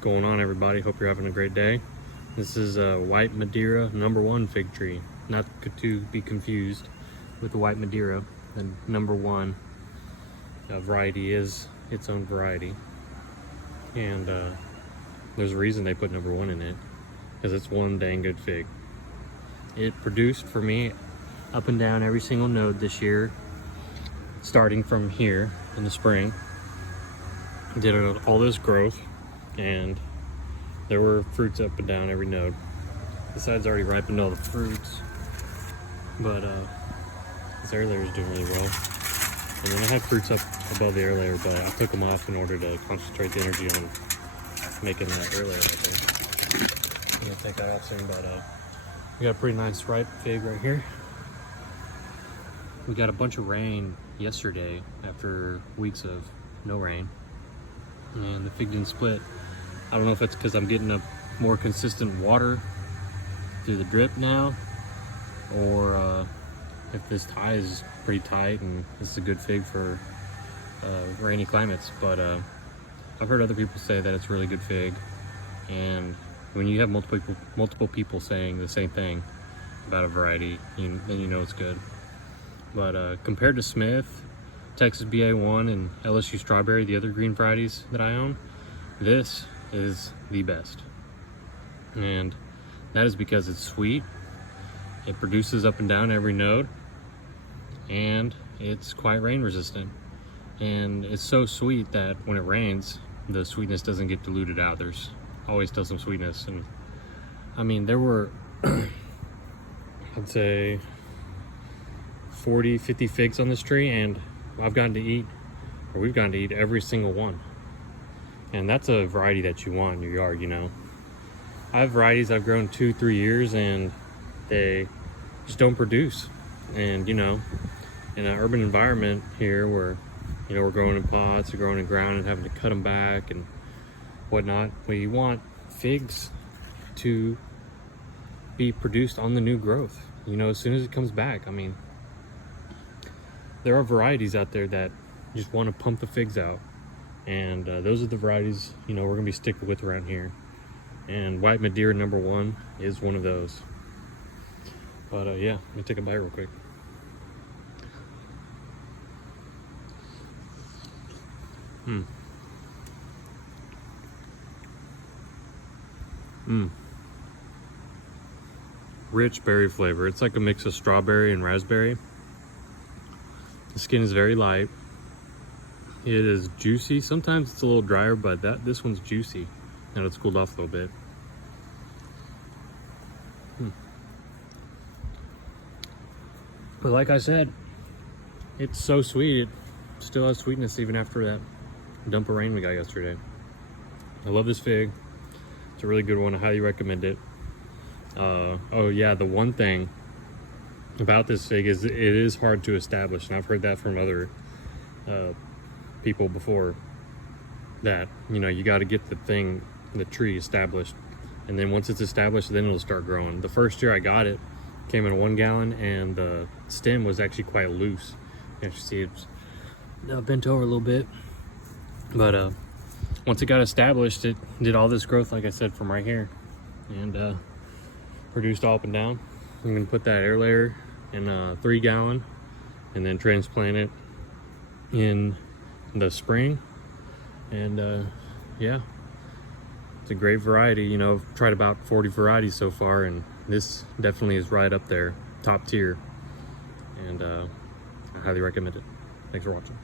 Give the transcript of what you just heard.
going on, everybody? Hope you're having a great day. This is a white Madeira #1 fig tree, not to be confused with the white Madeira. The #1 variety is its own variety, and there's a reason they put #1 in it, because it's one dang good fig. It produced for me up and down every single node this year, starting from here in the spring. Did all this growth, and there were fruits up and down every node. The side's already ripened all the fruits, but this air layer is doing really well. And then I had fruits up above the air layer, but I took them off in order to concentrate the energy on making that air layer right there. I'm gonna take that off soon, but we got a pretty nice ripe fig right here. We got a bunch of rain yesterday after weeks of no rain, and the fig didn't split. I don't know if it's because I'm getting a more consistent water through the drip now, or if this tie is pretty tight and it's a good fig for rainy climates. But I've heard other people say that it's a really good fig, and when you have multiple people saying the same thing about a variety, then you know it's good. But compared to Smith, Texas BA1, and LSU Strawberry, the other green varieties that I own, this is the best. And that is because it's sweet, it produces up and down every node, and it's quite rain resistant. And it's so sweet that when it rains, the sweetness doesn't get diluted out. There's always still some sweetness. And I mean, there were I'd say 40-50 figs on this tree, and we've gotten to eat every single one. And that's a variety that you want in your yard, you know. I have varieties I've grown 2-3 years, and they just don't produce. And you know, in an urban environment here where, you know, we're growing in pots or growing in ground and having to cut them back and whatnot, we want figs to be produced on the new growth, you know, as soon as it comes back. I mean, there are varieties out there that just want to pump the figs out, and those are the varieties, you know, we're gonna be sticking with around here. And white Madeira #1 is one of those. But yeah, let me take a bite real quick. Rich berry flavor. It's like a mix of strawberry and raspberry. The skin is very light. It is juicy. Sometimes it's a little drier, but this one's juicy, and it's cooled off a little bit. But like I said, it's so sweet. It still has sweetness even after that dump of rain we got yesterday. I love this fig. It's a really good one. I highly recommend it. Oh yeah, the one thing about this fig is it is hard to establish, and I've heard that from other people before, that, you know, you got to get the tree established, and then once it's established, then it'll start growing. The first year I got it, came in a 1 gallon, and the stem was actually quite loose. You can see it's bent over a little bit, but once it got established, it did all this growth, like I said, from right here, and produced all up and down. I'm gonna put that air layer in a 3 gallon and then transplant it in the spring. And yeah, it's a great variety. You know, I've tried about 40 varieties so far, and this definitely is right up there, top tier, and I highly recommend it. Thanks for watching.